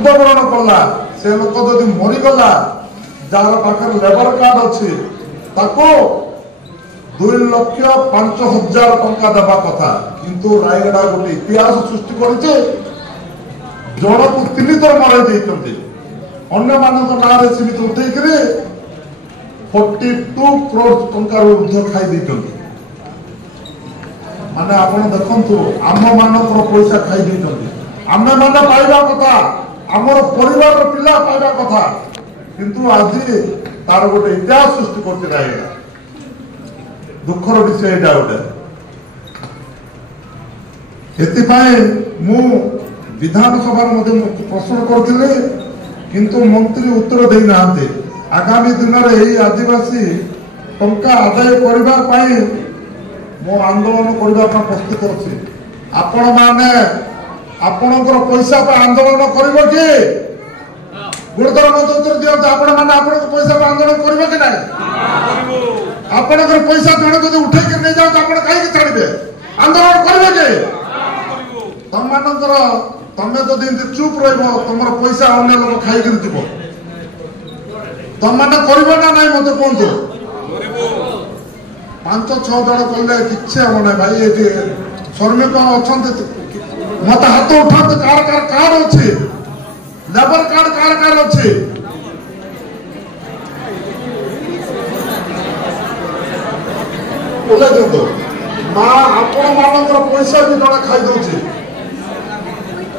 मृत्युवरण कला से लोक जदि मरीगला जार पाखे लेबर कार्ड अच्छी 2,05,000 टंका देवा कथा किंतु रायगड़ा गोटे इतिहास सृष्टि करे जन को 3 थर मरई अन्य मानक नाँ सीमित उठे 42 करोड़ टंका ऊर्ध्व खाई माने आपण देखंतु आम मानक पैसा खाई आमे माने पाइबा कथा आमर परिवार पिला पाइबा कथा किंतु आज तार गोटे इतिहास सृष्टि करते रायगड़ा दुखर विषय एटा गोटे एतिपाई मु विधानसभा प्रश्न करथिले किंतु मंत्री उत्तर दे नाते आगामी दिन में यही आदिवासी टंका आदाय करबा पाई मो आंदोलन करबा प्रस्तुत अछि आपण माने आपणकर पैसा पे आंदोलन करिवो कि गुरुतर मत उत्तर दियो आपण माने आपण पैसा पे आंदोलन करिवो कि नाही आपणकर पैसा जण जदि उठे के नै जाओ आपण काहे के छाड़बे आंदोलन करिवो कि तम मानकर तमे जदि चुप रहबो तमर पैसा अन्य लोक खाई कर दिबो तम माने करिवो ना नाही मते कोंतो 5-6 जण कले किछे हो नै भाई एते श्रमिक अछंते मत हाथ उठाते कार कार कार्ड अच्छे लेबर कार्ड कार कार अच्छे बोले दो मां आपण मानकर पैसा भी जणा खाई दउची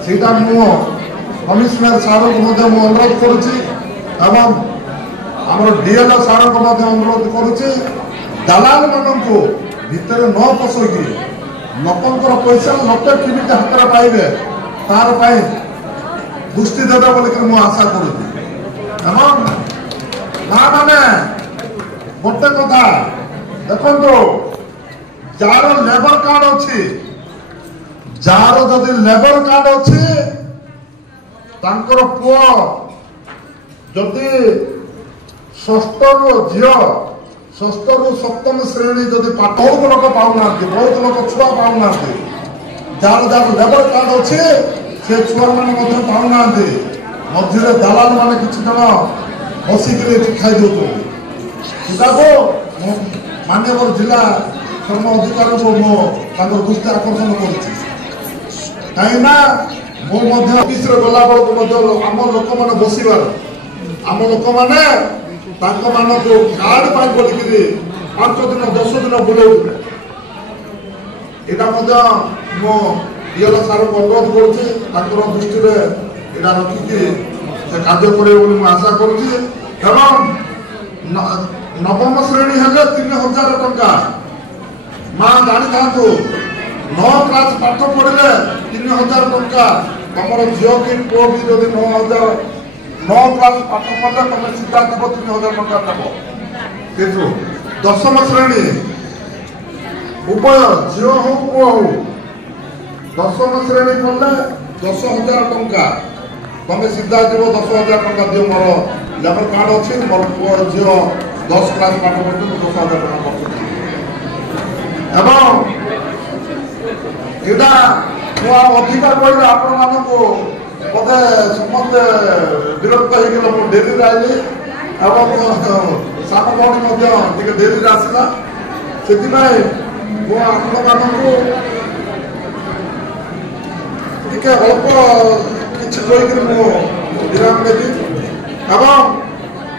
सेटा मु कमिश्नर सार को मध्य मु अनुरोध करूची एवं हमर डीएल सार को मध्य अनुरोध करूची दलाल माननको भितर न पसोगी लोकंकर पैसा लोके केमिति हाथ पाइबे तार पाई दृष्टि देवे बोलिक मु आशा करुची एवं माने गोटे कथा देखो जार लेबर कार्ड अच्छी जार जदि लेबर कार्ड अच्छी तांकर पुओ जदि षष्ठ रु झील षष्ठ रु सप्तम श्रेणी जदि बहुत लोक पाऊना बहुत लोक छुआ पाऊना जार जार लेबर कार्ड अच्छे से छुआ मैंने पाऊना मझे दलाल मैंने किसी जन बसिक खाई दे मान्यवर जिला श्रम अधिकारी को मो दृष्टि आकर्षण कर ऑफिस गला बेलू आम लोक मैंने बसबार आम लोक मैंने कार्ड पाई बोलिकी 5 दिन 10 दिन बुलाऊे यहाँ मो डीएल सार को अनुरोध कर दृष्टि यहाँ रखिकी कार्य कर आशा करुँच नवम श्रेणी हेले 3,000 टंका माँ जानी था 9 क्लास पाठ पढ़ले 3,000 टंका तुम झील कि पुओ भी जब 9 क्लास पाठ पढ़ले तुम सीधा देव 3,000 टंका देव कि 10म श्रेणी उभय झील हो पुओ हो 10म श्रेणी पढ़ले 10,000 टंका तुम सीधा देव 10,000 टंका दियो मोर लेबर कार्ड अच्छे मोर पुओ झील 10 क्लास पाठ पढ़ते 10,000 टंका एवं एटा अधिका कहले आपण मानक बोधे समस्ते विरक्त हो डेरी आईली एवं सान भौणी डेरी आसला से आपण मानक अल्प किसी कहीकि विराम देवी एवं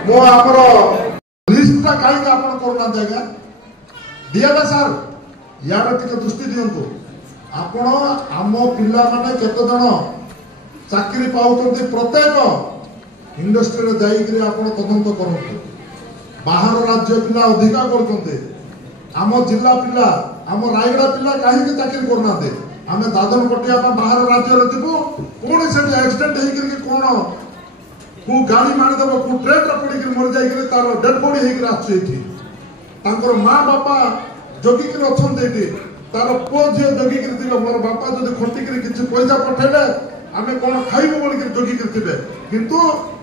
मो आमर लिस्टा कहीं आप करूना आज्ञा डीएल सार यार टे दृष्टि दिंतु आपण आम पिला माने केते जन चाकरी पाउछन्ति प्रत्येक इंडस्ट्री जाइकरी आपण तदंत करंतु बाहर राज्य पिला अधिका करछन्ति आम जिला पिला आम रायगड़ा पिला कहीं चाकरी करना आम दादन पटिया बाहर राज्य रे जीवु पुणी से एक्सीडेंट होकर कौन को गाड़ी मारिदेव को ट्रेन पड़ी मरी जाकर तार डेड बॉडी होकर माँ बापा जगिक अच्छे तार पुओ झी जगिक मोर बापा जब खटिक किसी पैसा पठेले आम कौन खाइबू बोलिक जगिक थे किंतु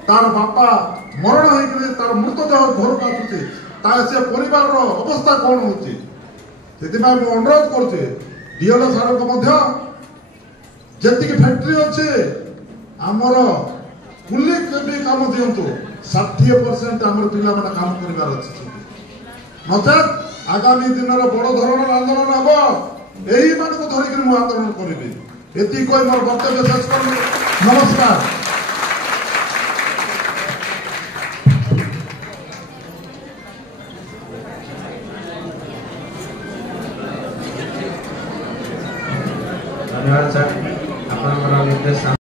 तार बापा मरण होकर तार मृतदेह घर को आसुचे से परिवार अवस्था कौन होती अनुरोध करुचे डीएल सार को जी फैक्ट्री अच्छे आमर फुल्ली भी काम दिंतु 60% आम पिला मैंने काम कर नचेत आगामी दिन बड़ धरण आंदोलन हम यही मान को धरिक आंदोलन करी ये कोई मोर वक्तव्य शेष कर नमस्कार। धन्यवाद सर।